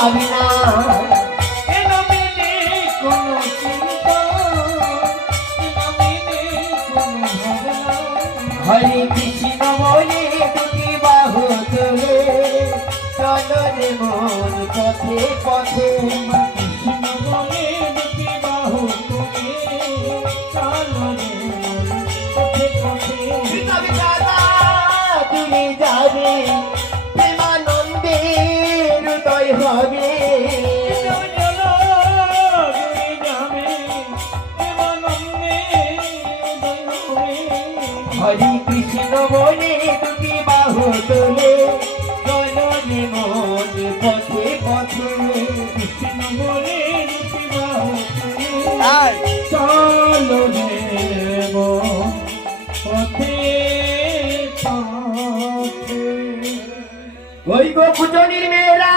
ভাবনা কেন মেনে কোনো চিন্তা, কেন মেনে কোনো ভাবনা। হরে কৃষ্ণ বলে দুটি বাহু তুলে চলো রে মন পথে পথে কৃষ্ণ বলে দুটি বাহু তুলে চলো রে পথে পথে। তবে দাদা তুমি যাবে প্রেমানন্দের উদয় হবে হরে কৃষ্ণ বলে দুটি বাহু তোলে চলো রে মন পথে পথে কৃষ্ণ বলে দুটি বাহু তুলে চলো রে মন পথে পথে। ওই গো পূজনীর মেয়েরা